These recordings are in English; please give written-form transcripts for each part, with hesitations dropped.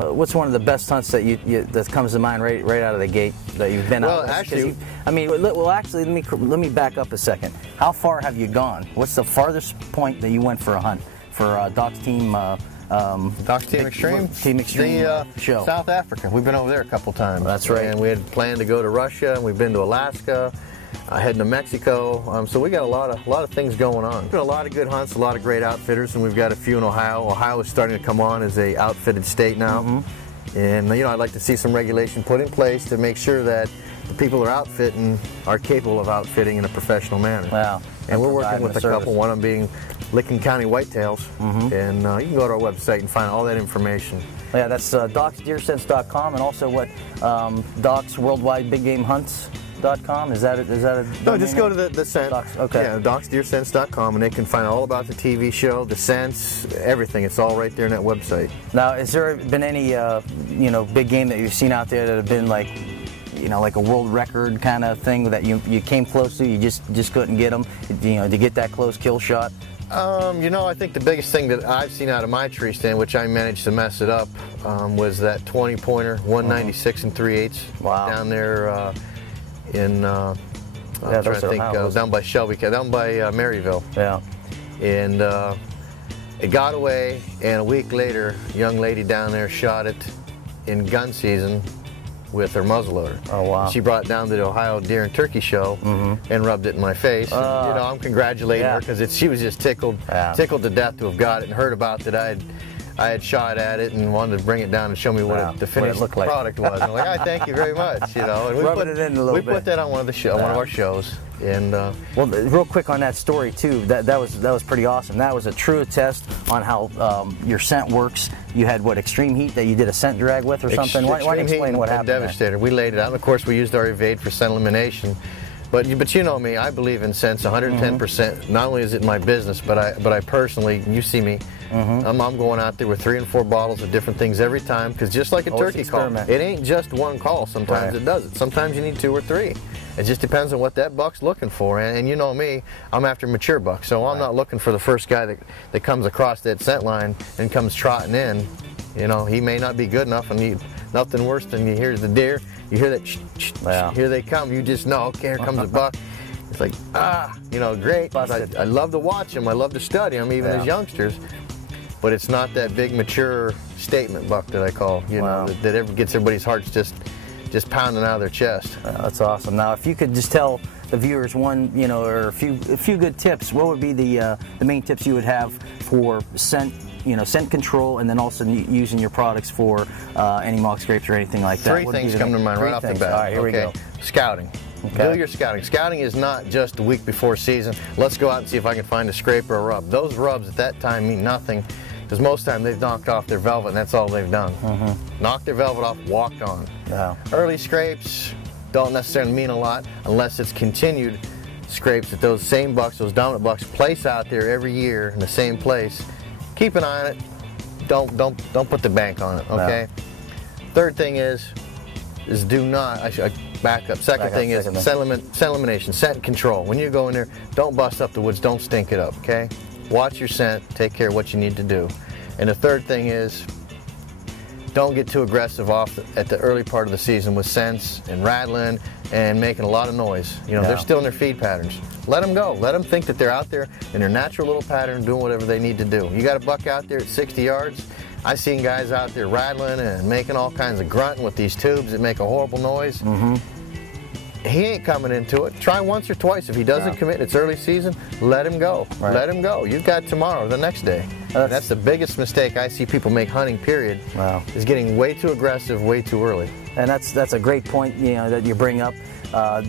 What's one of the best hunts that that comes to mind right out of the gate that you've been out? Well, actually, actually, let me back up a second. How far have you gone? What's the farthest point that you went for a hunt for Doc's team? Doc's Team Extreme? Team Extreme show. South Africa. We've been over there a couple times. That's right. And we had planned to go to Russia, and we've been to Alaska, heading to Mexico. So we got a lot of things going on. We've got a lot of good hunts, a lot of great outfitters, and we've got a few in Ohio. Ohio is starting to come on as a outfitted state now. Mm-hmm. And you know, I'd like to see some regulation put in place to make sure that the people who are outfitting are capable of outfitting in a professional manner. Wow. And we're working with a couple, one of them being Licking County Whitetails. Mm-hmm. And you can go to our website and find all that information. Yeah, that's docsdeersense.com, and also what Doc's Worldwide Big Game Hunts.com. Is that a no, just go to the scent. Okay. Yeah, docsdeersense.com, and they can find all about the TV show, the scents, everything. It's all right there in that website. Now, has there been any big game that you've seen out there that have been like a world record kind of thing that you came close to, you just couldn't get them, to get that close kill shot? I think the biggest thing that I've seen out of my tree stand, which I managed to mess it up, was that 20-pointer, 196 and 3/8. Wow. Down there in, I'm trying to think, down by Shelby, down by Maryville. Yeah. And it got away, and a week later, a young lady down there shot it in gun season with her muzzleloader. Oh, wow. She brought it down to the Ohio Deer and Turkey Show and rubbed it in my face. And, I'm congratulating her because she was just tickled to death to have got it and heard about that I had shot at it and wanted to bring it down and show me what the finished product was. I'm like, I thank you very much. And we put that on one of our shows. And well, real quick on that story too. That was pretty awesome. That was a true test on how your scent works. You had extreme heat that you did a scent drag with or something. Why don't you explain what happened? Devastator. We laid it out, and of course we used our evade for scent elimination. But you know me, I believe in scents 110%. Not only is it my business, but I personally, you see me, I'm going out there with 3 and 4 bottles of different things every time, because just like a turkey call, it ain't just one call. Sometimes it does it. Sometimes you need 2 or 3. It just depends on what that buck's looking for. And you know me, I'm after mature bucks, so I'm not looking for the first guy that comes across that scent line and comes trotting in. He may not be good enough, and nothing worse than you hear the deer, you hear that here they come, you just know, okay, here comes a buck. It's like, great. I love to watch them, I love to study them, even as youngsters. But it's not that big mature statement buck that I call, that ever gets everybody's hearts just pounding out of their chest. That's awesome. Now, if you could just tell the viewers one, or a few good tips, what would be the main tips you would have for scent control, and then also using your products for any mock scrapes or anything like that? 3 things come to mind right off the bat. All right, here we go. Scouting. Okay. Do your scouting. Scouting is not just the week before season. Let's go out and see if I can find a scrape or a rub. Those rubs at that time mean nothing, because most of the time they've knocked off their velvet and that's all they've done. Knocked their velvet off, walked on. Early scrapes don't necessarily mean a lot unless it's continued scrapes that those same bucks, those dominant bucks, place out there every year in the same place. Keep an eye on it. Don't put the bank on it, okay? Third thing is do not, I back up. Second thing is scent elimination, scent control. When you go in there, don't bust up the woods, don't stink it up, okay? Watch your scent, take care of what you need to do. And the third thing is, don't get too aggressive at the early part of the season with scents and rattling and making a lot of noise. They're still in their feed patterns. Let them go. Let them think that they're out there in their natural little pattern doing whatever they need to do. You got a buck out there at 60 yards. I've seen guys out there rattling and making all kinds of grunting with these tubes that make a horrible noise. He ain't coming into it. Try once or twice. If he doesn't commit, it's early season, let him go. Let him go. You've got tomorrow, the next day. That's the biggest mistake I see people make hunting, period, is getting way too aggressive way too early. And that's a great point, that you bring up.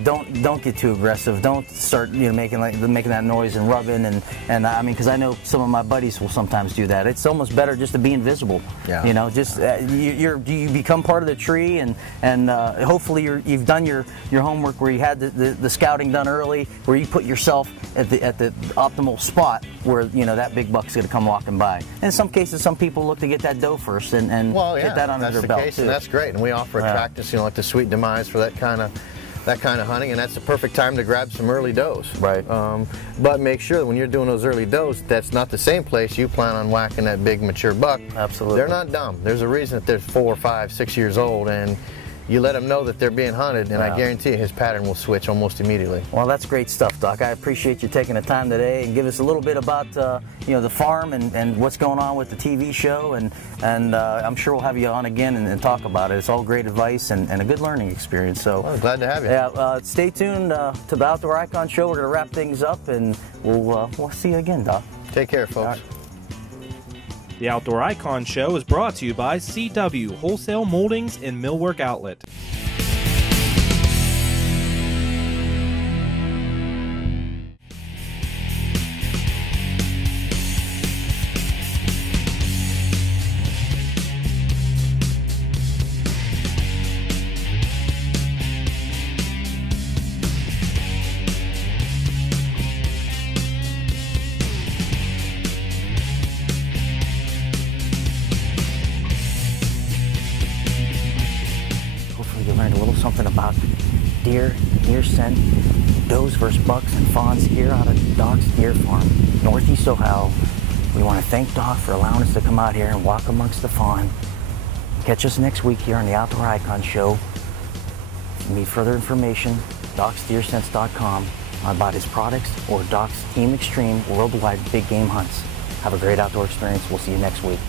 Don't get too aggressive. Don't start making that noise and rubbing and I mean, because I know some of my buddies will sometimes do that. It's almost better just to be invisible. You become part of the tree, and hopefully you've done your homework where you had the scouting done early, where you put yourself at the optimal spot where that big buck's going to come walking by. And in some cases, some people look to get that doe first and get that under their belt too. And that's great. And we offer attractants, like the Sweet Demise for that kind of that kind of hunting, and that's the perfect time to grab some early does. Right. But make sure that when you're doing those early does, that's not the same place you plan on whacking that big mature buck. Absolutely. They're not dumb. There's a reason that they're 4, 5, 6 years old, and you let him know that they're being hunted, and I guarantee you his pattern will switch almost immediately. Well, that's great stuff, Doc. I appreciate you taking the time today and give us a little bit about you know, the farm and what's going on with the TV show, and I'm sure we'll have you on again and talk about it. It's all great advice and a good learning experience. So well, glad to have you. Yeah, stay tuned to the Outdoor Icon Show. We're going to wrap things up, and we'll see you again, Doc. Take care, folks. The Outdoor Icon Show is brought to you by CW Wholesale Moldings and Millwork Outlet. You learned a little something about deer scent, does versus bucks and fawns here out of Doc's Deer Farm, Northeast Ohio. We want to thank Doc for allowing us to come out here and walk amongst the fawn. Catch us next week here on the Outdoor Icon Show. If you need further information, docsdeerscents.com about his products or Doc's Team Extreme Worldwide Big Game Hunts. Have a great outdoor experience. We'll see you next week.